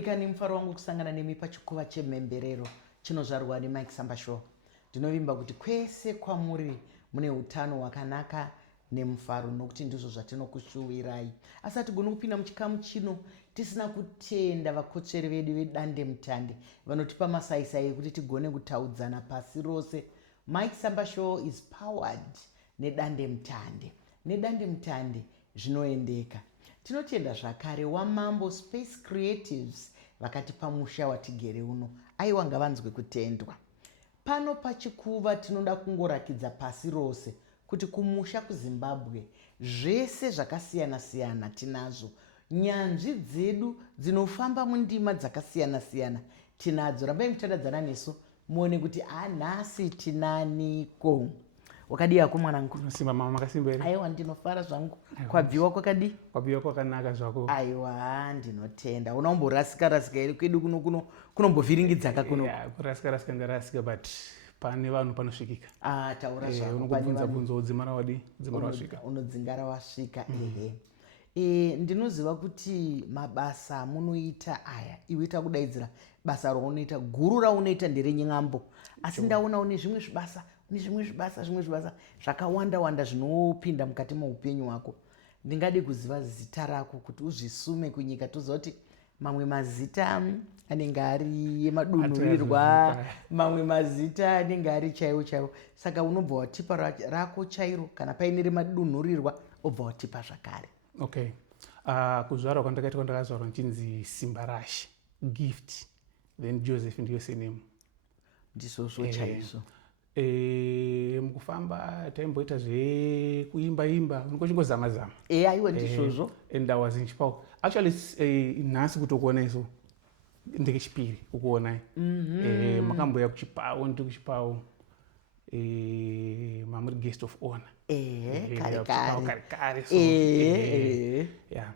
madikani, mufaro wangu kusangana nemi pachikuva chemhemberero chinozvarwa neMike Samba Show. Ndinovimba kuti kwese kwamuri mune utano hwakanaka nemufaro, nokuti ndizvo zvatinokushuvirai. Asi hatigoni kupinda muchikamu chino tisina kutenda vakotsveri vedu vedande mutande vanotipa masaisai ekuti tigone kutaudzana pasi rose. Mike Samba Show is powered nedande mutande. Nedande mutande zvinoendeka. Tinotenda zvakare Wamambo Space Creatives vakatipa musha watigere uno. Aiwa ngavanzwe kutendwa. Pano pachikuva tinoda kungorakidza pasi rose kuti kumusha kuZimbabwe zvese zvakasiyana siyana tinazvo. Nyanzvi dzedu dzinofamba mundima dzakasiyana siyana tinadzo. Rambai mutandadzana nesu muone kuti nhasi tinaniko. Wakadii hako mwanangu? Simba mama, makasimba here? Aiwa, ndinofara zvangu. Kwabviwa kwakadii? Kwabviwa kwakanaka zvako. Aiwa, ndinotenda. Unomborasika here kwedu kunombovhiringidzaka kuno? Kurasika ndarasika, but pane vanhu panosvikika. Taura zvako. Unongobvunza udzimara wadi, dzimara wasvika. Unodzingara wasvika, ehe. Ndinoziva kuti mabasa munoita aya, iwe takudaidzira basa raunoita, guru raunoita nderenyambo. Asi ndaona une zvimwe zvibasa zvakawanda zvinopinda mukati meupenyu hwako. Ndingade kuziva zita rako kuti uzvisume kunyika toziva kuti mamwe mazita anenge ari emadunhurirwa, mamwe mazita anenge ari chaiwo. Saka unobva watipa rako chairo, kana paine remadunhurirwa obva watipa zvakare. Okay. Kuzvarwa kwandakaita ndakazvarwa nchinzi Simbarashi Gift, then Joseph ndiyo surname. Ndizvozvo chaizvo. Mukufamba taimboita zvekuimba unongochingozama. Aiwa, ndizvozvo. And I was in Chipau. Actually, nhasi kutokuona iso ndechipiri kukuona. Makamboya kuChipau, ndi kuChipau. Mamuri guest of honor. Kare. Yeah.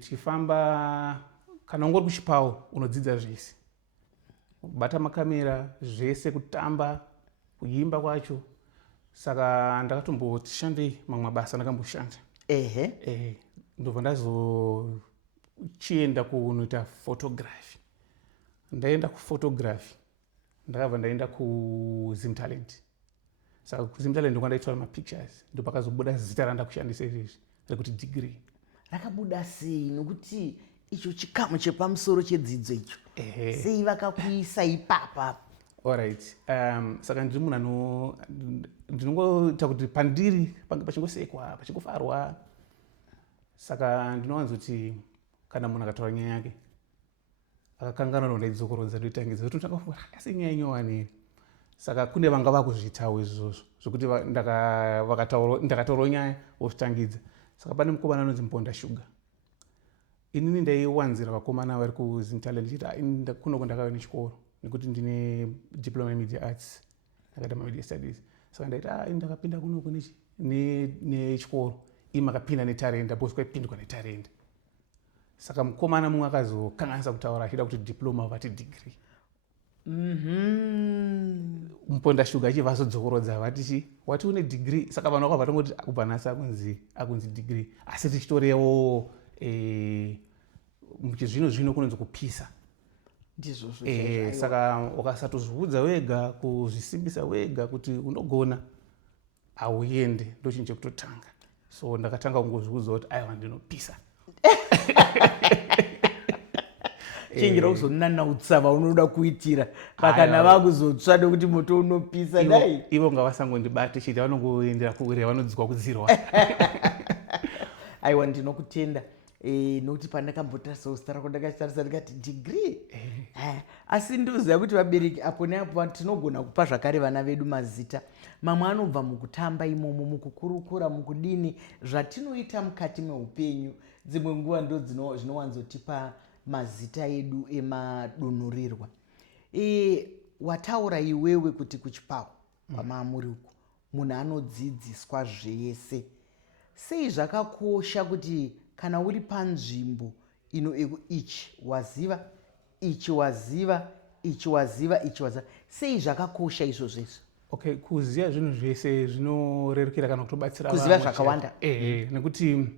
Tichifamba kana ungori kuChipau unodzidza zvese. Kubata makamera zvese, kutamba, kuimba kwacho. Saka ndakatombotishandei mamwe mabasa ndakamboshanda. Ndobva ndazochienda kunoita photography. Ndaenda kuphotography ndakabva ndaenda kuZim Talent. Saka kuZim Talent ndokwandaitwa mapictures, ndo pakazobuda zita randakushandisa izvezvi rekuti degree. Rakabuda sei? Nokuti icho chikamu chepamusoro chedzidzo icho. Sei vakakuisa ipapa? Alright. Saka ndiri munhu ndinongoita kuti pandiri pange pachingosekwa, pachingofarwa. Saka ndinowanzoti kana munhu akataura nyaya yake akakanganwa ndaidzokorodza ndoitangidza kuti ndakafunga asi nyaya nyowani. Saka kune vanga vakuzvitawo izvozvo zvokuti ndakataura nyaya vozvitangidza. Saka pane mukomana anonzi Mponda Sugar. Inini ndaiwanzira vakomana vari kuZim Talent ndichiti kunoko ndakauya nechikoro nekuti ndine diploma in media arts, ndakaita media studies. Saka ndaita ndakapinda kunoko nechikoro, imi makapinda netarenda, bosi kwaipindwa netarenda. Saka mukomana mumwe akazokanganisa kutaura achida kuti diploma vati degree. Mponda Sugar achibva azodzokorodza vati wati une degree. Saka vanhu vakabva tongoti kubva nhasi akunzi degree, asi tichitorewo muchizvino kunonzi kupisa. Ndizvozvo. Saka ukasatozviudza wega, kuzvisimbisa wega kuti unogona, hauende, ndochinhu chekutotanga. So ndakatanga kungozviudza kuti aiwa ndinopisa. Chingira kuzonanautsa vaunoda kuitira pakana vakuzotsva nekuti moto unopisa. Dai ivo ngavasangondibate chiti vanongoendera kure, vanodzikwa kudzirwa. Aiwa, ndinokutenda. Nokuti pandakambotarisa zita rako ndakatarisa ndikati degree. Asi ndoziva kuti vabereki apo neapo tinogona kupa zvakare vana vedu mazita. Mamwe anobva mukutamba imomo, mukukurukura, mukudini zvatinoita mukati meupenyu. Dzimwe nguva ndo zvinowanzotipa mazita edu emadunhurirwa. Wataura iwewe kuti kuChipau kwamamuri uku munhu anodzidziswa zvese. Sei zvakakosha kuti kana uri panzvimbo ichi waziva, ichi waziva, ichi waziva, ichi waziva, sei zvakakosha izvo zvese? Okay, kuziva zvinhu zvese zvinorerukira kana kutobatsira kuziva zvakawanda. Nekuti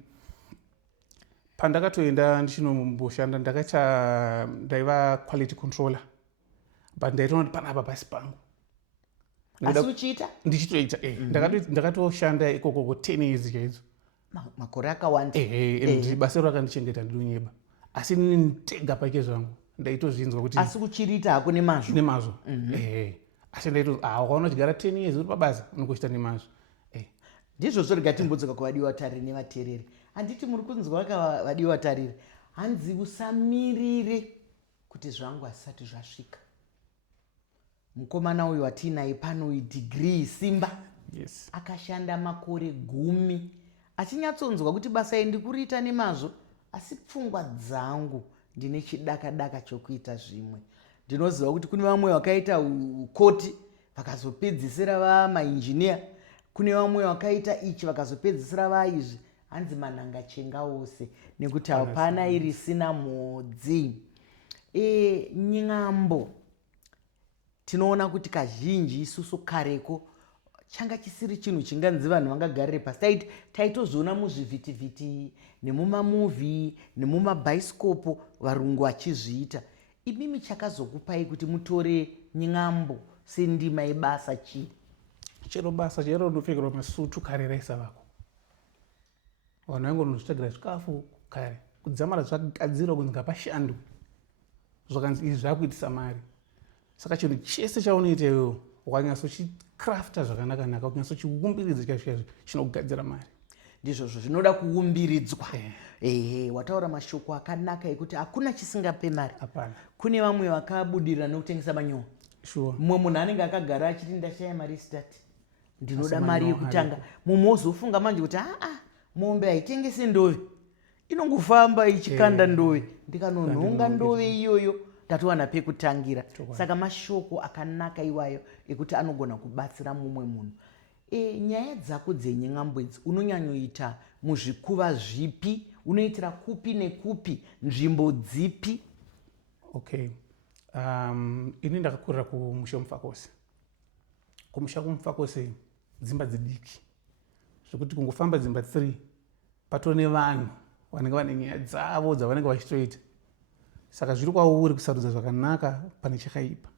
pandakatoenda ndichinomboshanda ndaiva quality controller, but ndaitoona kuti panapa pasi pangu asi uchiita ndichitoita ndakatoshanda ikoko 10 years chaidzo, makore akawanda. basa iro rakandichengeta ndiri unyeba, asi inini ndega pake zvangu ndaitozvinzwa kuti asi kuchiriita hako nemazvo. asi ukaona uchigara 10 years uri pabasa unokuchita nemazvo. Ndizvozvo rega timbudzoka kuvadiwa vatariri nevateereri. Handiti muri kunzwa vadiwa vatariri, hanzi usamirire kuti zvangu hazvisati zvasvika. Mukomana uyu watiinaye pano uyu degree simba, Yes. akashanda makore 10 achinyatsonzwa kuti basa iri ndikuriita nemazvo, asi pfungwa dzangu ndine chidaka-daka chokuita zvimwe. Ndinoziva kuti kune vamwe vakaita ukoti vakazopedzisira vamainjiniya, kune vamwe vakaita ichi vakazopedzisira vaizvi. Hanzi manhanga chenga wose nekuti hapana irisina mhodzi. Nyambo tinoona kuti kazhinji isusu kareko changa chisiri chinhu chinganzi vanhu vangagarire pasi. Taitozviona muzvivhitivhiti nemumamuvi nemumabhaisikopo varungu vachizviita. Imimi chakazokupai kuti mutore nyambo sendima yebasa chii? Chero basa chero ndopfekerwa masutu kare raisa vako, vanhu vaingondozvitsvagira zvikafu kare, kudzamara zvagadzirwa kunzi ngapashandwe, zvakanzi izvi zvakuitisa mari. Saka chinhu chese chaunoita iwewo wakanyatsochikrafta zvakanaka-naka, ukanyatsochiumbiridza chikaizvi chinogadzira mari. Ndizvozvo zvinoda kuumbiridzwa. Wataura mashoko akanaka ekuti hakuna chisingape mari. Hapana. Kune vamwe vakabudirira nekutengesa manyowa. Sure. Mumwe munhu anenge akagara achiti ndashaya mari stati, ndinoda mari yekutanga. Mumwe wozofunga manje kuti mombe haitengesi ndove, inongofamba ichikanda ndove, ndikanonhonga ndove iyoyo ndatowana pekutangira. Saka mashoko akanaka iwayo ekuti anogona kubatsira mumwe munhu. Nyaya dzako dzenyambo idzi unonyanyoita muzvikuva zvipi? Unoitira kupi nekupi? Nzvimbo dzipi? Okay. Ini ndakakurira kumusha Mufakose. Kumusha kuMufakose dzimba dzidiki, zvokuti kungofamba dzimba 3 patone vanhu vanenge vane nyaya dzavo dzavanenge vachitoita. Saka zviri kwauri kusarudza zvakanaka pane chakaipa.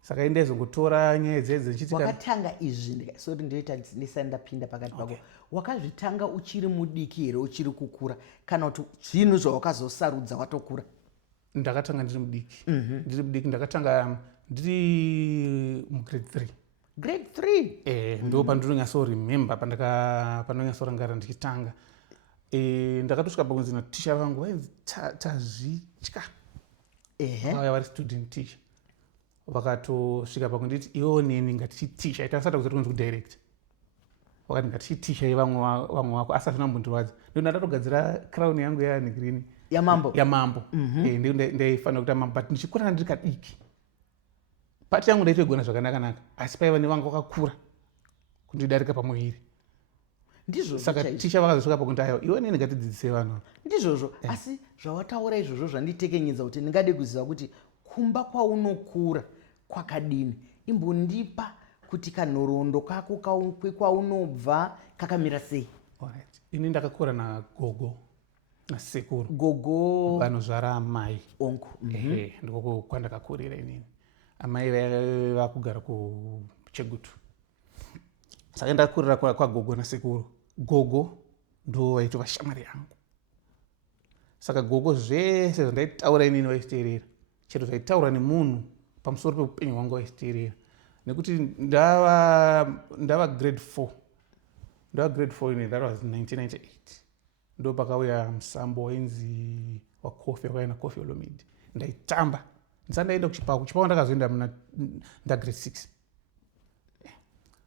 Saka indaizongotora nyaya dzedzi ndichiti wakatanga izvi, sori ndoita ndisati ndapinda pakati pako. Wakazvitanga uchiri mudiki here uchiri kukura, kana kuti zvinhu zvawakazosarudza watokura? Ndakatanga ndiri mudiki. Ndakatanga ndiri mugrade 3. Grade 3? Ndo pandinonyatsoremember panonyatsorangara ndichitanga. Ndakatosvika pakunzi natisha vangu vainzi Tazvitya, vaya vari student teacher, vakatosvika pakunditi iwewo neni ngatichitisha. Itasati kuzoti kunzi kudirect, vakati ngatichitisha ivamwe wako, asi hazvina kumbondirwadza. Ndo ndatogadzira crown yangu yaNigirini yamambo. Ndio ndaifanira kuita mambo, but ndichikura ndiri kadiki. Pati yangu ndaitogona zvakanaka-naka, asi paiva nevanga vakakura kundidarika pamuviri. Saka ticha vakazosvika pakuti aiwa iwe neni ngatidzidzise vanhu. Ndizvozvo. Asi zvawataura izvozvo zvanditekenyedza kuti ndingade kuziva kuti kumba kwaunokura kwakadini. Imbondipa kuti kanhoroondo kako kwaunobva kakamira sei? Alright. Ini ndakakura nagogo nasekuru. Gogo vanozvara amai. Onko. Ndiko kwandakakurira inini. Amai vakugara kuChegutu. Saka ndakurira kwagogo nasekuru. Gogo ndo vaitova shamwari yangu. Saka gogo zvese zvandaitaura inini vaisiteerera, chero zvaitaura nemunhu pamusoro peupenyu hwangu vaisiteerera. Nekuti ndava grade 4. Ndava grade 4 ini, that was 1998. Ndo pakauya musambo wainzi wakofi, wakaina Kofi Olomide. Ndaitamba. Ndisati ndaenda kuchipako ndakazoenda grade 6.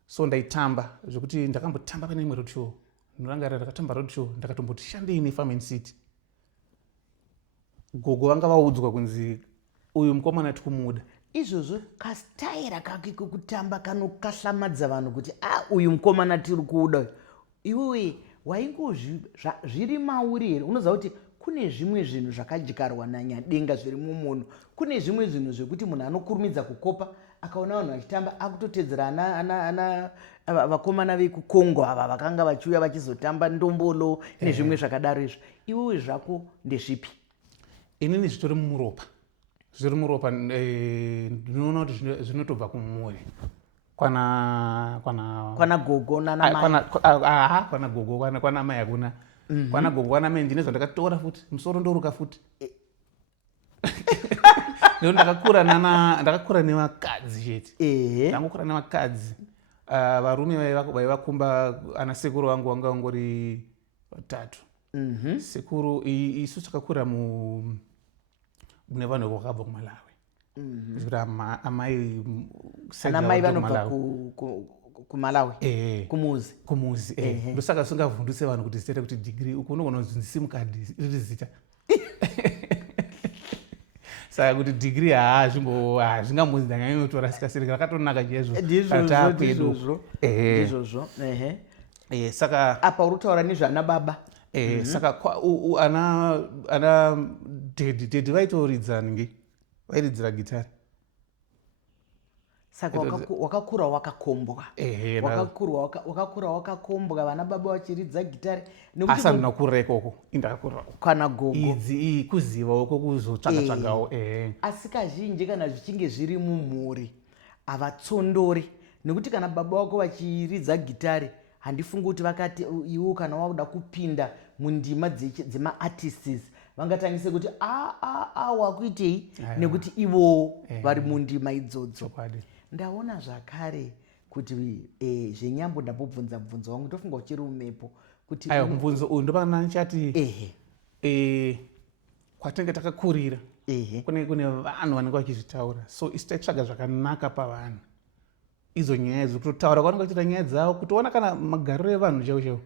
So ndaitamba zvokuti ndakambotamba pane imwe road show. Ndinorangarira ndakatamba road show ndakatomboti shandei neFarm and City. Gogo vanga vaudzwa kunzi uyu mukomana tikumuda. Izvozvo kasitaira kake kokutamba kanokahlamadza vanhu kuti uyu mukomana tiri kuuda. Iwewe waingozviri mauri here? Unoziva kuti kune zvimwe zvinhu zvakadyarwa nanyadenga zviri mumunhu. Kune zvimwe zvinhu zvekuti munhu anokurumidza kukopa akaona vanhu vachitamba akutotedzera ana vakomana vekukongo ava vakanga vachiuya vachizotamba ndombolo nezvimwe zvakadaro izvo. Iwewe zvako ndezvipi? Inini zvitori muropa, zviri muropa. Ndinoona kuti zvinotobva kumuri kwana gogo nanamai. Kwana gogo kwana mai hakuna. Kwana gogo kwana mai ndine zvandakatora futi musoro ndoruka futi. Ndakakura nevakadzi chete. Ndangokura nevakadzi. Varume vaivakumba ana sekuru vangu vanga vangori 3. Sekuru isu takakura mune vanhu vakabva kuMalawi. Kuti amai vanobva kuMalawi kumuzi. Ndosaka singavhunduse vanhu kuti zita kuti degree uku unogona kunzi simukadhi riri zita. Saka kuti degree hazvingambozi ndanganyanya sikasirika rakatonaka chaizvo. Ndizvozvo. Saka apa uri kutaura nezvana baba. Saka ana dedi vaitoridza ningi vairidzira gitari. Saka wakakura wakakombwa. Wakakura wakakombwa vana baba vachiridza gitari. Asi handina kurira ikoko, indakakura kana gogo. Idzi kuziva uko kuzotsvaga-tsvagawo. Asi kazhinji kana zvichinge zviri mumhuri havatsondori. Nekuti kana baba vako vachiridza gitari handifungi kuti vakati iwe kana wakuda kupinda mundima dzemaartists vangatangise kuti wakuitei nekuti ivo vari mundima idzodzo. Ndaona zvakare kuti zvenyambo ndambobvunza wangu ndofunga uchiri umepo kuti mubvunzo uyu ndopana ndichati kwatinenge takakurira kune vanhu vanenge vachizvitaura, so isi taitsvaga zvakanaka pavanhu. Idzo nyaya idzo kutotaura kwavanenge vachiita nyaya dzavo, kutoona kana magariro evanhu chaiwo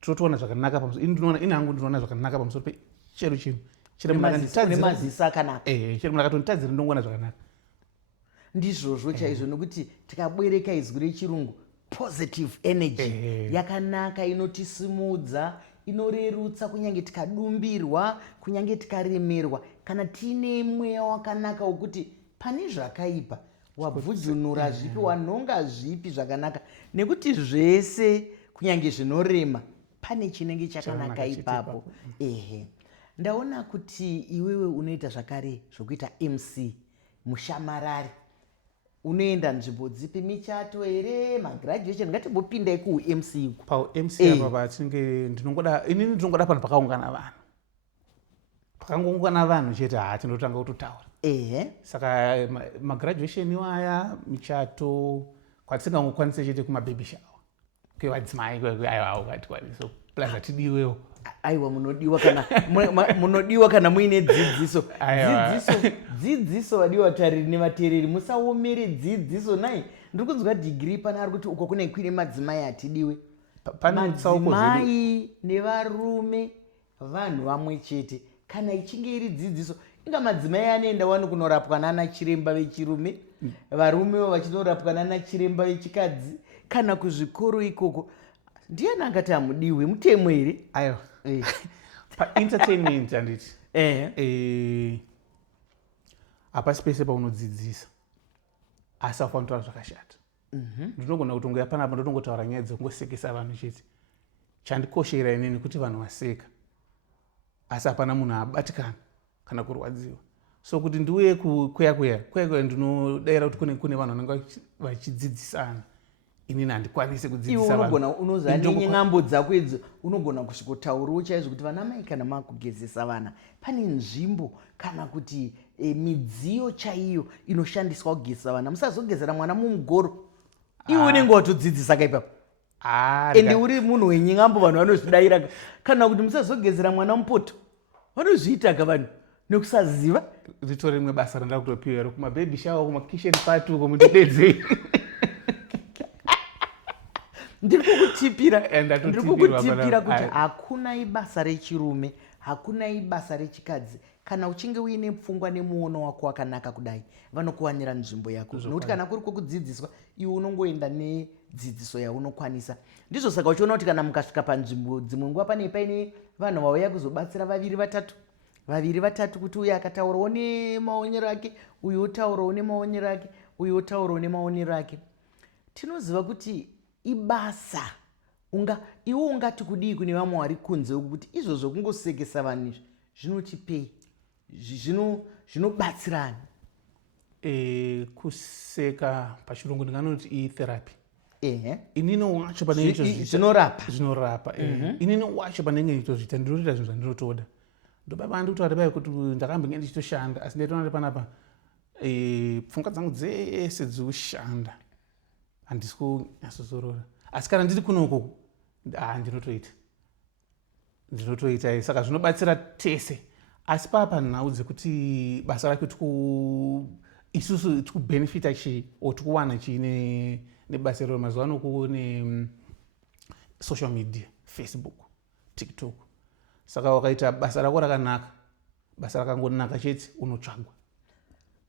totoona zvakanaka pamusoro. Ini hangu ndinoona zvakanaka pamusoro pechero chinhu. Chero maziso akanaka. Chero munhu akatonditadzira ndongoona zvakanaka. Ndizvozvo chaizvo nekuti tikabwereka izwi rechirungu positive energy yakanaka, inotisimudza, inorerutsa kunyange tikadumbirwa, kunyange tikaremerwa. Kana tiine mweya wakanaka wokuti pane zvakaipa wabvudhunura zvipi, wanhonga zvipi zvakanaka, nekuti zvese kunyange zvinorema pane chinenge chakanaka ipapo. Ndaona kuti iwewe unoita zvakare zvokuita MC mushamarari. Unoenda nzvimbo dzipi, michato here, magraduation? Ngatimbopindai kuMC uku. PaMC apa patinenge ndinongoda panhu pakaungana vanhu. Pakangoungana vanhu chete tinotanga kutotaura. Saka magraduation iwaya, michato kwatisingangokwanise chete kumababy shower. Kwevadzimai aiwa ukatikwaniso plus atidiwewo. Aiwa munodiwa kana muine dzidziso. Dzidziso vadiwa tariri nevateereri, musaomere dzidziso. Nai ndiri kunzwa degree pana ari kuti uko kune kwine madzimai atidiwe. Madzimai nevarume vanhu vamwe chete. Kana ichinge iri dzidziso, inga madzimai anoenda wani kunorapwa nana chiremba vechirume, varumewo vachinorapwa nana chiremba vechikadzi. Kana kuzvikoro ikoko ndiani angati hamudiwe, mutemo here? Aiwa. Paentertainment handiti hapasi pese paunodzidzisa asi haufanira kutaura zvakashata. Ndinogona kutongoya panapa ndotongotaura nyaya dzekungosekesa vanhu chete. Chandikoshera inini kuti vanhu vaseka asi hapana munhu abatikana kana kurwadziwa. So kuti ndiuye kukweya ndinodayira kuti kune vanhu vanenge vachidzidzisana. Inini handikwanise kudzidzisa vanhu. Unoza nenyambo dzako idzi unogona kusvikotaurawo chaizvo kuti vanamai kana makugezesa vana pane nzvimbo kana kuti midziyo chaiyo inoshandiswa kugezesa vana. Musazogezera mwana mumugoro, iwe unenge watodzidzisa kaipapo. Ende uri munhu wenyambo, vanhu vanozvidayira. Kana kuti musazogezera mwana mupoto, vanozviitaga vanhu nekusaziva. Ritori rimwe basa randava kutopiwa kumababy shower, kumakitchen party uko mundidedzei. Ndiri kukutipira kuti hakuna ibasa rechirume, hakuna ibasa rechikadzi. kana uchinge uine pfungwa nemuono wako wakanaka kudai vanokuwanira nzvimbo yako nokuti kana kuri kwokudzidziswa iwe unongoenda nedzidziso yaunokwanisa. Ndizvo saka uchiona kuti kana mukasvika panzvimbo dzimwe nguva pane paine vanhu vauya kuzobatsira vaviri vatatu kuti uyu akataurawo nemaonero ake, uyu otaurawo nemaonero ake, uyu otaurawo nemaonero ake. Tinoziva kuti ibasa iwe ungati kudii kune vamwe vari kunze kuti izvo zvokungosekesa vanhu izvi zvinotipei, zvinobatsirani? Kuseka pachirungu ndinganoti itherapy. Ehe, inini wacho panenge zvinorapa. Inini wacho panenge nditozviita ndinotoita zvinhu zvandinotoda. Ndobaba ndikutaura bai kuti ndakambenge ndichitoshanda asi ndaitoona kuti panapa pfungwa dzangu dzese dzikushanda handisi kunyatsozorora. Asi kana ndiri kunoko ndinotoita saka zvinobatsira tese. Asi papa nhau dzekuti basa rake isusu tikubhenefita chii o tikuwana chii nebasa iroro mazuva ano kune social media, Facebook, TikTok. Saka wakaita basa rako rakanaka, basa rakangonaka chete unotsvagwa.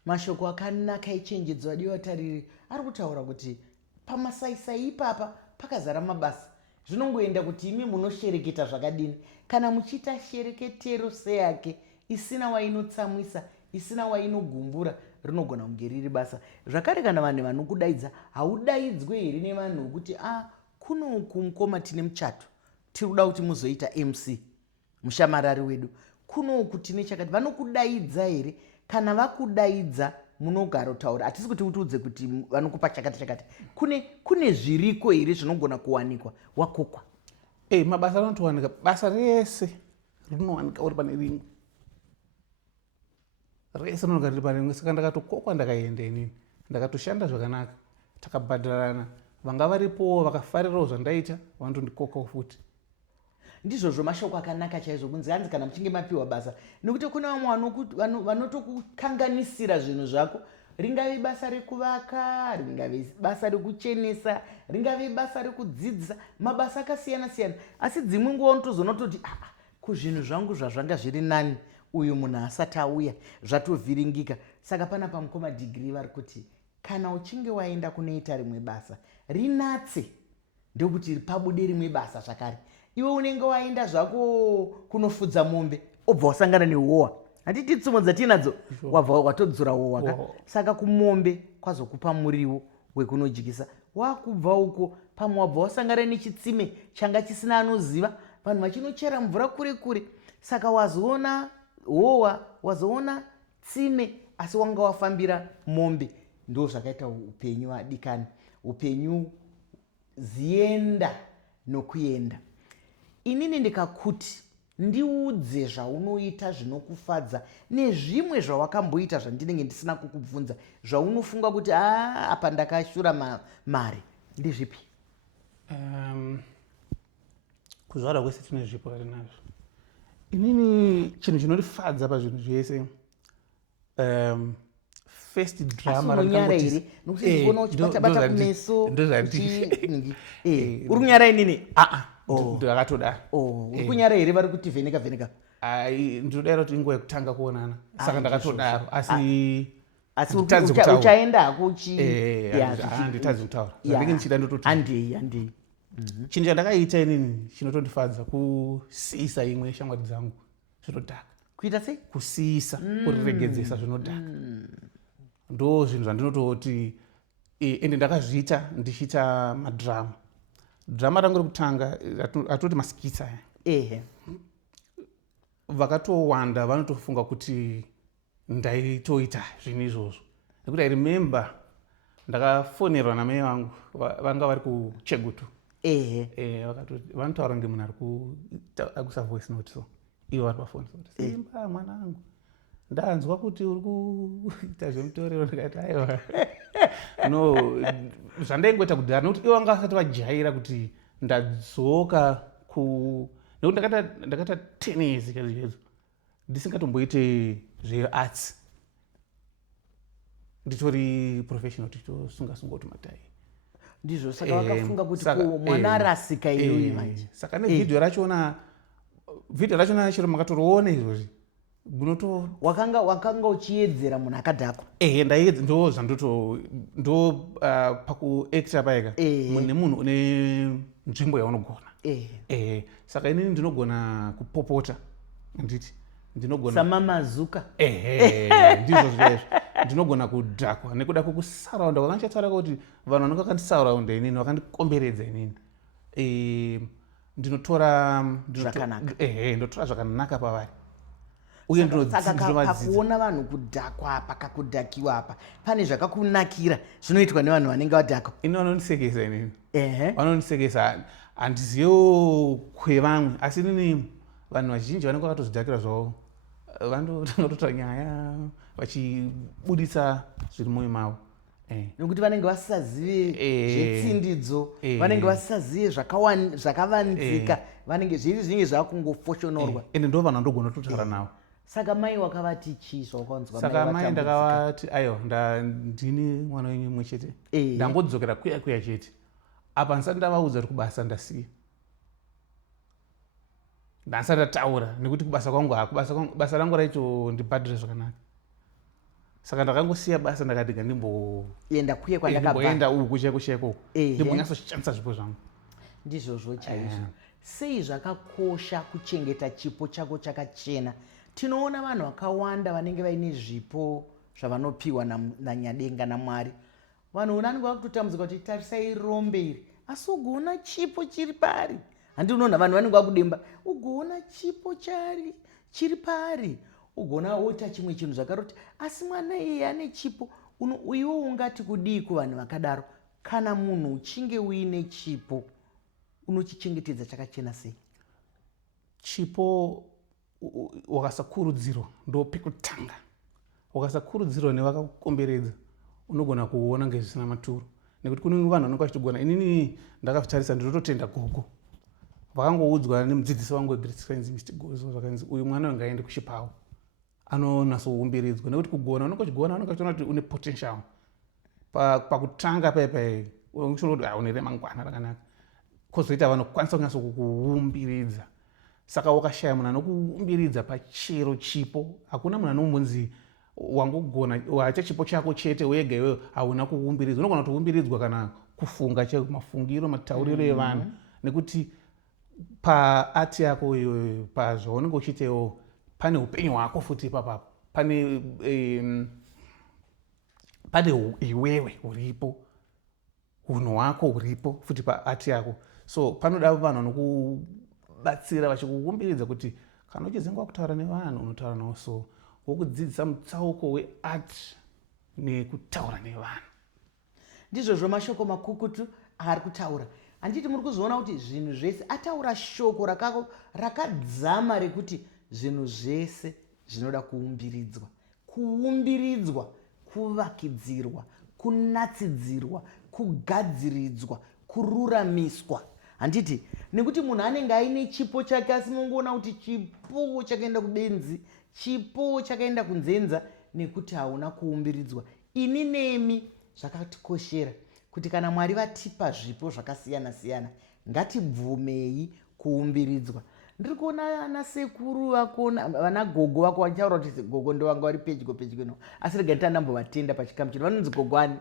Mashoko akanaka echenjedzo adiwatariri ari kutaura kuti pamasaisai ipapa pakazara mabasa. Zvinongoenda kuti imi munoshereketa zvakadini. Kana muchiita shereketero seyake isina wainotsamwisa, isina wainogumbura, rinogona kunge riri basa. Zvakare kana vanhu vanokudaidza haudaidzwe here nevanhu vokuti kunoku mukoma tine muchato tiri kuda kuti muzoita MC mushamarari wedu, kunoku tine chakati, vanokudaidza here? Kana vakudaidza munogara utaura, hatisi kuti utiudze kuti vanokupa chakati chakati, kune zviriko here zvinogona kuwanikwa wakokwa? Mabasa anotowanika, basa rese rinowanika uri pane rimwe, rese rinowanika riri pane rimwe. Saka ndakatokokwa ndakaenda inini ndakatoshanda zvakanaka, takabhadharana. Vanga varipowo vakafarirawo zvandaita vanotondikokawo futi. Ndizvozvo mashoko akanaka chaizvo kunzi hanzi kana muchinge mapiwa basa, nekuti kuna vamwe vanotokukanganisira zvinhu zvako, ringave basa rekuvaka, ringave basa rekuchenesa, ringave basa rekudzidzisa, mabasa akasiyana siyana. Asi dzimwe nguva unotozoona kuti kuzvinhu zvangu zvazvanga zviri nani uyu munhu asati auya zvatovhiringika. Saka pana pamukoma dhigiri vari kuti kana uchinge waenda kunoita rimwe basa rinatse, ndokuti pabude rimwe basa zvakare. Iwe unenge waenda zvako kunofudza mombe obva wasangana nehowa, handiti tsumo dzatinadzo, wabva watodzura howa. Saka kumombe kwazokupa muriwo wekunodyisa. Wakubva uko pamwe wabva wasangana nechitsime changa chisina anoziva, vanhu vachinochera mvura kure kure. Saka wazoona howa, wazoona tsime, asi wanga wafambira mombe. Ndo zvakaita upenyu adikani, upenyu zienda nokuenda. Inini ndikakuti ndiudze zvaunoita zvinokufadza nezvimwe zvawakamboita zvandinenge ndisina kukubvunza, zvaunofunga kuti apa ndakashura mari, ndezvipi? Kuzvara kwese tine zvipo tinazvo. Inini chinhu chinondifadza pazvinhu zvese, first drama rakanonyara here nokuti ndikuona uchibata kumeso uri kunyara inini ndakatodaro uri kunyara here vari kuti vheneka vheneka? Ndinodaro kuti inguva yekutanga kuonana, saka ndakatodaro. Asi uchaenda hako handitadzi kutaura zvandinge ndichida ndototi handei. Chinhu chandakaita inini chinotondifadza kusiyisa imwe shamwari dzangu zvinodhaka. Kuita sei? Kusiyisa, kuriregedzesa zvinodhaka. Ndo zvinhu zvandinototi ende ndakazviita ndichiita madhirama. Dhirama rangu rekutanga atoti maskitsa aya, vakatowanda vanotofunga kuti ndaitoita zvinhu izvozvo. Nekuti I remember ndakafonerwa namai vangu, vanga vari kuChegutu. Vanotaura ngemunhu ari kuisa voice note, so ivo vari pafoni. Simba mwanangu, ndanzwa kuti uri kuita zvemutorero. Ndikati aiwa no, zvandaingoita kudhara, nokuti ivo vanga vasati vajaira kuti ndadzoka nekuti ndakaita 10 years kazvizvo ndisingatomboite zvearts, nditori professional tichitosunga-sunga kuti matai. Ndizvo saka vakafunga kuti mwana arasika iyoyi manje. Saka nevhidhiyo rachona chero makatoriona izvozvi gunoto wakanga uchiedzera munhu akadhakwa. ndaedza ndo zvandoto ndo pakuacta paika nemunhu une nzvimbo yaunogona. Saka inini ndinogona kupopota, handiti ndinogona samamazuka. ndizvo zvaizvo ndinogona kudhakwa nekuda kwekusaraunda kwakanditaura kuti vanhu vanenge vakandisaraunda inini vakandikomberedza inini. Ndinotora zvakanaka pavari uye pakuona vanhu kudhakwa apa kakudhakiwa apa pane zvakakunakira zvinoitwa nevanhu vanenge vadhakwa. ini vanondisekesa inini vanondisekesa. Handizivo kwevamwe asi inini vanhu vazhinji vanenge vakatozvidhakira zvavo vanotota nyaya vachibuditsa zviri mumwoyo mavo nekuti vanenge vasisazive zvetsindidzo, vanenge vasisazive zvakavanzika, vanenge zviri zvinenge zvakungofoshonorwa. Ende ndo vanhu vandogona kutotaura navo. Saka mai wakavati chii zvawakaunzwa? Saka mai ndakavati aiwa ndini mwana wenyu mumwe chete, ndangodzokera kuya chete apa ndisati ndavaudza kuti kubasa ndasiya, ndasati ndataura nekuti kubasa kwangu basa rangu raito ndibhadhira zvakanaka. Saka ndakangosiya basa ndakati ndimboenda kuye kwandakabva uku chaiko ndimbonyatsoshandisa zvipo zvangu. Ndizvozvo chaizvo. Sei zvakakosha kuchengeta chipo chako chakachena? Tinoona vanhu vakawanda vanenge vaine zvipo zvavanopiwa naNyadenga naMwari. Vanhu vanenge vakutotambudzika kuti tarisai rombe iri, asi ugoona chipo chiri pari. Handi unoona vanhu vanenge vakudemba, ugoona chipo chiri pari, ugoona woita chimwe chinhu zvakaroti, asi mwana iye ane chipo. Iwo ungati kudii kuvanhu vakadaro? Kana munhu uchinge uine chipo unochichengetedza chakachena sei? Chipo wakasakurudzirwa ndo pekutanga. Wakasakurudzirwa nevakakukomberedza unogona kuona ngezvisina maturo, nekuti kune vanhu vanenge vachitogona. Inini ndakazvitarisa ndinototenda gogo vakangoudzwa nemudzidzisi wangu weGreat Science Mr. Gozo vakanzi uyu mwana wanga aende kuchipawo anonatsoumberedzwa, nekuti kugona unenge uchigona unenge uchiona kuti une potential pakutanga paipai uchiona kuti une remangwana rakanaka, kozoita vanokwanisa kunyatso kukuumbiridza. Saka wakashaya munhu anokuumbiridza pachero chipo, hakuna munhu anombonzi wangogona wacha chipo chako chete wega iwewe hauna kuumbiridzwa. Unogona kuumbiridzwa kana kufunga mafungiro matauriro evanhu, nekuti paati yako iyoyo pazvaunenge uchiitewo pane upenyu hwako futi ipapapo, pane iwewe uripo, unhu hwako huripo futi paati yako. So panoda vanhu vanokubatsira vachikuumbiridza kuti kana uchizengwa kutaura nevanhu unotaura navo so, wokudzidzisa mutsauko weart nekutaura nevanhu. Ndizvozvo mashoko makukutu ari kutaura. Handiti muri kuzoona kuti zvinhu zvese ataura shoko rakadzama rekuti zvinhu zvese zvinoda kuumbiridzwa. Kuumbiridzwa, kuvakidzirwa, kunatsidzirwa, kugadziridzwa, kururamiswa. Handiti nekuti munhu anenge aine chipo chake asi mungoona kuti chipo chakaenda kubenzi, chipo chakaenda kunzenza nekuti hauna kuumbiridzwa. Ini nemi zvakatikoshera kuti kana Mwari vatipa zvipo zvakasiyana siyana ngatibvumei kuumbiridzwa. Ndiri kuona ana sekuru vako vana gogo vako vachaura kuti gogo ndo vanga vari pedyo no, asi rega ndita ndambovatenda pachikamu chino. Vanonzi gogo ani?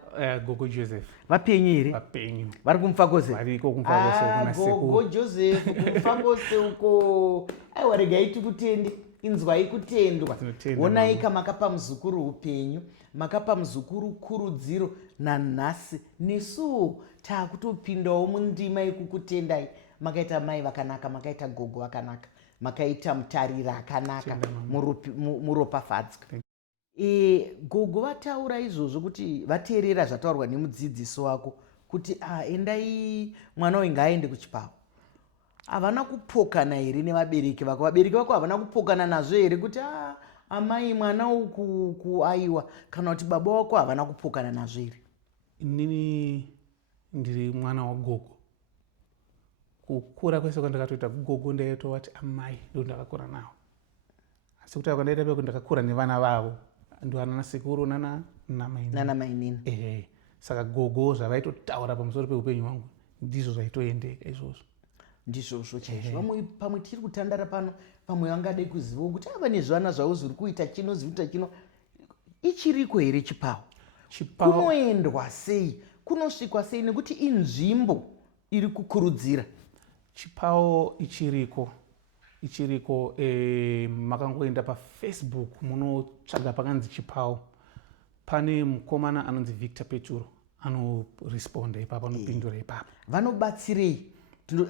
Gogo Joseph. Vapenyu here? Vapenyu. Vari kumufakose? Variko kumufakose kuna sekuru. Gogo Joseph kumufakose uko. Aiwa regai tikutende, inzwai kutendwa. Onai kamakapa muzukuru upenyu, makapa muzukuru kurudziro nanhasi. Nesuwo taakutopindawo mundima yekukutendai. Makaita mai vakanaka, makaita gogo vakanaka, makaita mutarira akanaka, muropafadzwe. Gogo vataura izvozvo kuti vateerera zvataurwa nemudzidzisi wako kuti endai mwana uyu ngaaende kuchipawo. Havana kupokana here nevabereki vako? Vabereki vako havana kupokana nazvo here kuti amai mwana uku kuaiwa, kana kuti baba wako havana kupokana nazvo here? Inini ndiri mwana wagogo. Kukura kwese kwandakatoita gogo ndaitovati amai ndo ndakakura navo, asi kuti kwandaita pekuti ndakakura nevana vavo ndivana sekuru nanamainini. Saka gogo zvavaitotaura pamusoro peupenyu hwangu ndizvo zvaitoendeka izvozvo. ndizvozvo chaizvo. Vamwe pamwe tiri kutandara pano, pamwe vangade kuzivawo kuti ava nezvana zvavo zviri kuita chino zvikuita chino, ichiriko here chipawo? Kunoendwa sei, kunosvikwa sei, nekuti inzvimbo iri kukurudzira. Chipawo ichiriko makangoenda paFacebook munotsvaga pakanzi Chipawo. Pane mukomana anonzi Victor Peturo anoresponda ipapo, anopindura ipapo. Vanobatsirei?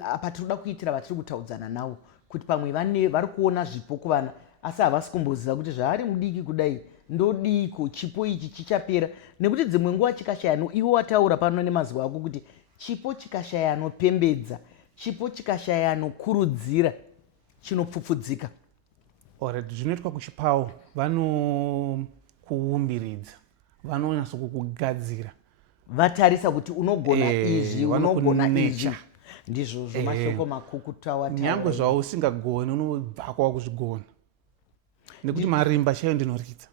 Apa tinoda kuitira vatiri kutaudzana navo kuti pamwe vari kuona zvipo kuvana asi havasi kumboziva kuti zvaari mudiki kudai ndodiko, chipo ichi chichapera. Nekuti dzimwe nguva chikashaya, iwe wataura pano nemazuva ako kuti chipo chikashaya anopembedza, chipo chikashaya anokurudzira, chinopfupfudzika. Alright, zvinoitwa kuchipawo, vanokuumbiridza, vanonyatso kukugadzira, vatarisa kuti unogona izvi, unogona izvi. Ndizvozvo mashoko makuku tawataura. Nyangwe zvavo usingagoni unobva kwakuzvigona. Nekuti marimba chaiyo ndinoridza,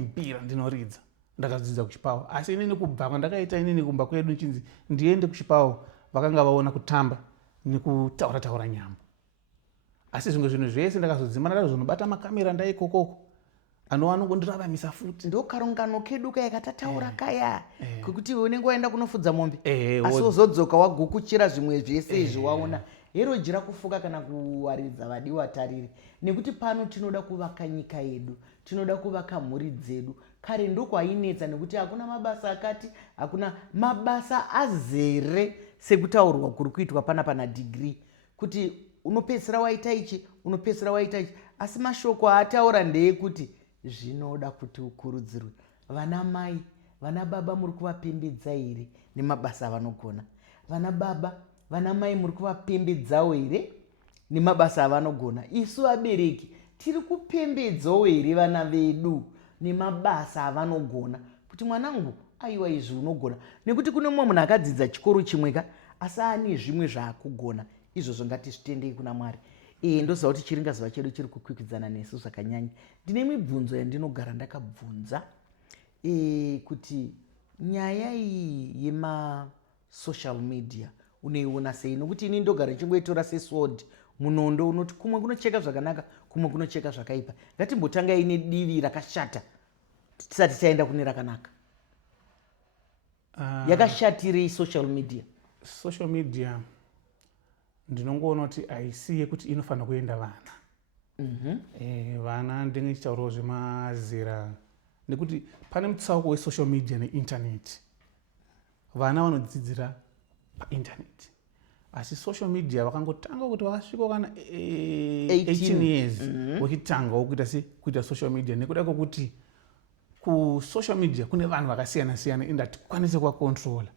mpira ndinoridza, ndakadzidza kuchipawo. Asi inini kubva kwandakaita inini kumba kwedu chinzi ndiende kuchipawo, vakanga vaona kutamba nekutaura nyamba. Asi zvimwe zvinhu zvese ndakazodzimana nazvo zvinobata makamera ndaikokoko, anova anongondiraramisa futi. Ndokarongano kedu kaya katataura kaya kwekuti iwe unenge waenda kunofudza mombe asi wozodzoka wagokuchira zvimwe zvese izvi waona. Hero jira kufuka kana kuwaridza vadiwa tariri, nekuti pano tinoda kuvaka nyika yedu, tinoda kuvaka mhuri dzedu. Kare ndokwainetsa nekuti hakuna mabasa akati, hakuna mabasa azere sekutaurwa kuri kuitwa pana degree, kuti unopedzisira waita ichi, unopedzisira waita ichi. Asi mashoko ataura ndeyekuti zvinoda kuti ukurudzirwe. Vana mai, vana baba muri kuvapembedza here nemabasa avanogona? Vana baba, vana mai muri kuvapembedzawo here nemabasa avanogona? Isu vabereki tiri kupembedzawo here vana vedu nemabasa avanogona? Kuti mwanangu, aiwa izvi unogona. Nekuti kune mumwe munhu akadzidza chikoro chimweka asi ane zvimwe zvaakugona. Izvozvo ngatizvitendei kuna Mwari. Ndoziva kuti chiringazuva chedu chiri kukwikwidzana nesu zvakanyanya. Ndine mibvunzo yandinogara ndakabvunza kuti nyaya iyi yemasocial media unoiona sei? Nokuti ini ndogara chingoitora sesword, munondo unoti kumwe kunocheka zvakanaka, kumwe kunocheka zvakaipa. Ngatimbotanga ine divi rakashata tisati taenda kune rakanaka. Yakashatirei social media? Social media ndinongoona kuti haisi yekuti inofanira kuenda vana. Vana ndinenge chitaurawo zvemazera, nekuti pane mutsauko wesocial media neinternet. Vana vanodzidzira painternet, asi social media vakangotanga kuti vakasvika kana 18 years wachitangawo kuita social media, nekuda kwokuti kusocial media kune vanhu vakasiyana siyana ende hatikwanise kuvakontrola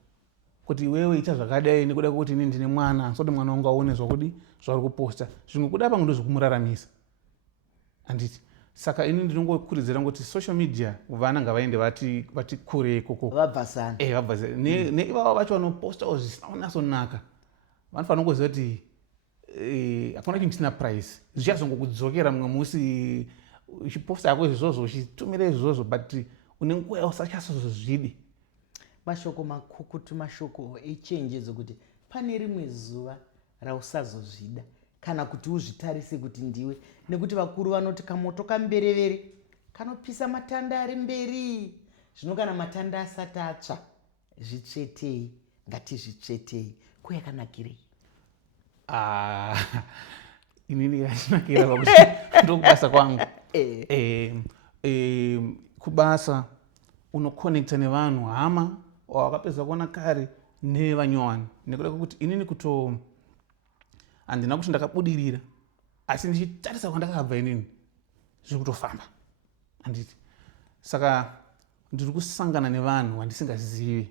kuti iwewe ita zvakadai nekuda kwokuti ini ndine mwana, sode mwana wangu aone zvakudi zvauri kuposta, zvimwe kuda pamwe ndozvokumuraramisa. Handiti saka ini ndinongokurudzira kuti social media vana ngavaende vati kure ikoko, vabvasana vabvasana neivavo vacho vanopostawo zvisina kunatsonaka. Vanofanira kungoziva kuti hakuna chinhu chisina price, zvichazongokudzokera mumwe musi uchiposta yako izvozvo, uchitumira izvozvo, but une nguva yausachazozvidi. Mashoko makukutu, mashoko echenjedzo kuti pane rimwe zuva rausazozvida kana kuti uzvitarise kuti ndiwe. Nekuti vakuru vanoti kamoto kamberevere kanopisa matanda ari mberi. Zvino kana matanda asati atsva, zvitsvetei, ngatizvitsvetei. Kuyakanakirei? Inini yachinakira pakuti ndokubasa kwangu. Kubasa unokonekta nevanhu, hama wakapedza kuona kare nevanyowani, nekuda kwokuti inini handina kuti ndakabudirira, asi ndichitarisa kwandakabva inini zviri kutofamba, handiti. Saka ndiri kusangana nevanhu vandisingazivi,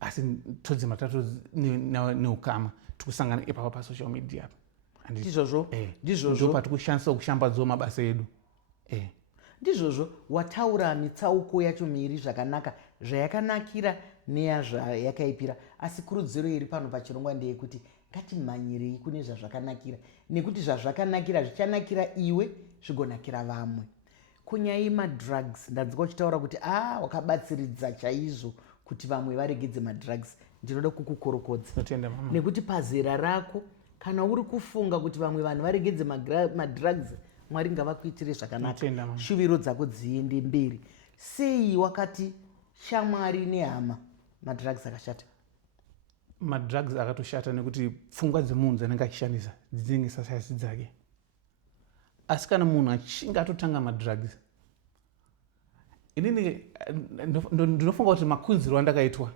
asi todzima tato neukama tikusangana ipapa pasocial media. Ndizvozvo ndo patikushandisa kushambadzawo mabasa edu. Ndizvozvo wataura mitsauko yacho miri zvakanaka, zvayakanakira neyazvayakaipira. Asi kurudziro iri pano pachirongwa ndeyekuti ngatimhanyirei kune zvazvakanakira, nekuti zvazvakanakira zvichanakira iwe zvigonakira vamwe. Kunyaya yemadrugs ndanzika uchitaura kuti wakabatsiridza chaizvo kuti vamwe varegedze madrugs. Ndinoda kukukorokodza nekuti pazera rako kana uri kufunga kuti vamwe vanhu varegedze madrugs, Mwari ngavakuitire zvakanaka, shuviro dzako dziende mberi. Sei wakati shamwari nehama madrugs akashata? Madrugs akatoshata nekuti pfungwa dzemunhu dzaanenge achishandisa dzinenge sasasi dzake. Asi kana munhu achinge atotanga madrugs, inini ndinofunga kuti makunziro andakaitwa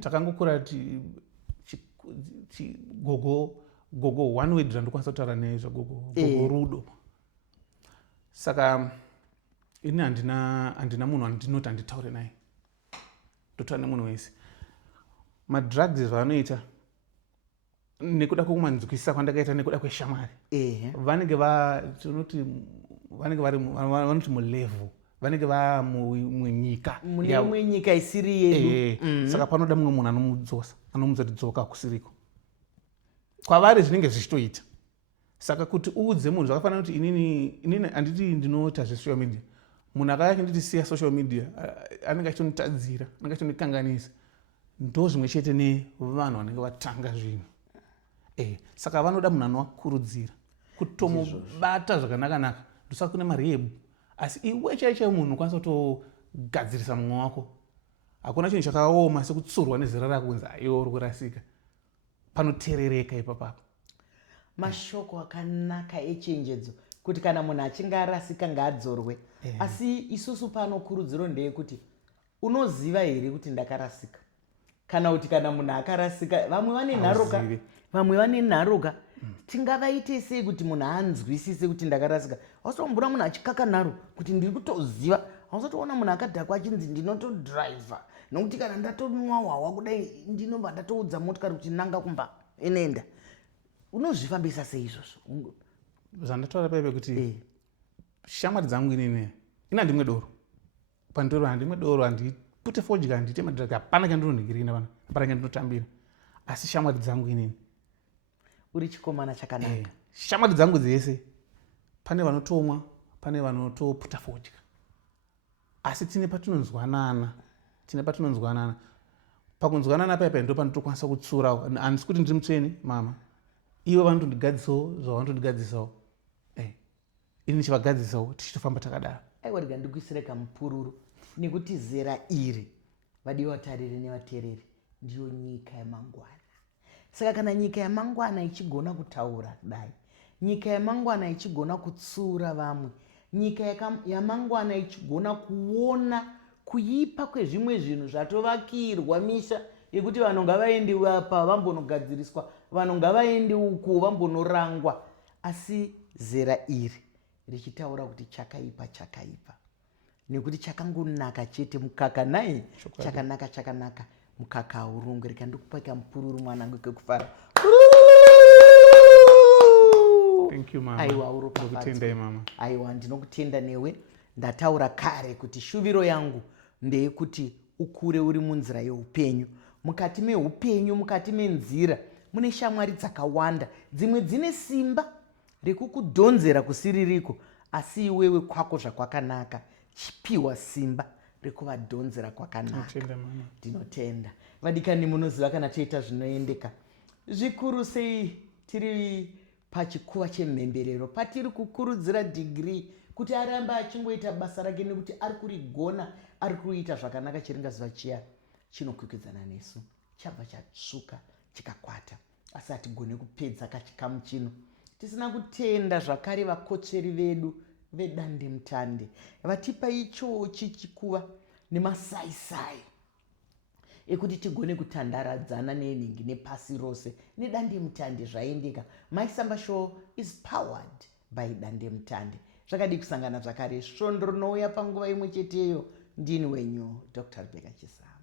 takangokura gogo one way ndandokwanisa kutaura nezvo gogo rudo. Saka ini handina munhu andinoti handitaure naye, ndotaura nemunhu wese. Madrugs zvavanoita nekuda kwekumanzwisisa kwandakaita nekuda kweshamwari, vanenge vanoti mulevel, vanenge munyika mune nyika isiri yedu. Saka panoda mumwe munhu anomudzosa kuti dzoka kusiriko kwavari zvinenge zvichitoita. Saka kuti uudze munhu zvakafanana kuti inini handiti ndinoita zvesocial media, munhu akayake nditi siya social media anenge achitonitadzira, anenge achitonikanganisa. Ndo zvimwe chete nevanhu vanenge vatanga zvinhu. Saka vanoda munhu anovakurudzira kutomubata zvakanaka-naka. Ndosaka kune marebu, asi iwe chaicho munhu ukwanisa kutogadzirisa mumwe wako. Hakuna chinhu chakaoma sekutsurwa nezera rako kunzi aiwa uri kurasika. Panoterereka ipapapo. Mashoko akanaka echenjedzo kuti kana munhu achinge arasika ngaadzorwe. Asi isusu pano kurudziro ndeyekuti unoziva here kuti ndakarasika? Kana kuti kana munhu akarasika, vamwe vane nharoka, tingavaite sei kuti munhu anzwisise kuti ndakarasika? Hausombona munhu achikaka nharo kuti ndiri kutoziva. Hausotoona munhu akadhakwa achinzi ndinotodhiraivha, nokuti kana ndatonwa hwawa kudai ndinobva ndatoudza motikari kuti nanga kumba inoenda. Unozvifambisa sei izvozvo? Zvandataura paipe kuti shamwari dzangu inini handimwe doro. Pandoro handimwe doro, handipute fodya, handite madhiragi, hapana chandinonhingirina pano, hapana chandinotambira. Asi shamwari dzangu inini. Uri chikomana chakanaka. Shamwari dzangu dzese, pane vanotomwa, pane vanotoputa fodya. Asi tine patinonzwanana. Pakunzwanana paipa ndo panotokwanisa kutsurawo. Handisi kuti ndiri mutsvene mama, ivo vanotondigadzisawo zvavanotondigadzisawo. Ini chivagadzisawo tichitofamba takadaro. Aiwa rega ndikuisire kamupururu nekuti zera iri vadiwa vatariri nevateereri ndiyo nyika yamangwana. Saka kana nyika yamangwana ichigona kutaura kudai, nyika yamangwana ichigona kutsura vamwe, nyika yamangwana ichigona kuona kuipa kwezvimwe zvinhu zvatovakirwa misha yekuti vanhu ngavaende apa vambonogadziriswa, vanhu ngavaende uku vambonorangwa. Asi zera iri richitaura kuti chakaipa nekuti chakangonaka chete. Mukaka naye chakanaka mukaka haurungwe. Reka ndikupa kamupururu mwanangu kekufara. Thank you mama. Aiwa uropafadzwa mama. Aiwa ndinokutenda newe. Ndataura kare kuti shuviro yangu ndeyekuti ukure uri munzira yeupenyu. Mukati meupenyu, mukati menzira mune shamwari dzakawanda, dzimwe dzine simba rekukudhonzera kusiririko, asi iwewe kwako zvakwakanaka chipiwa simba rekuvadhonzera kwakanaka. Ndinotenda vadikani, munoziva kana toita zvinoendeka zvikuru sei tiri pachikuva chemhemberero, patiri kukurudzira dhigiri kuti aramba achingoita basa rake nekuti ari kurigona, ari kuita zvakanaka. Chiringazuva chiya chinokwikwidzana nesu, chabva chatsvuka chikakwata, asi hatigone kupedza kachikamu chino tisina kutenda zvakare vakotsveri vedu vedande mutande vatipa ichochi chikuva nemasaisai ekuti tigone kutandaradzana nenhingi nepasi rose nedande mutande zvaendeka. Maisamba Show is powered by dande mutande. Zvakadi kusangana zvakare svondo rinouya panguva imwe cheteyo. Ndini wenyu Dr. Rebecca Chisau.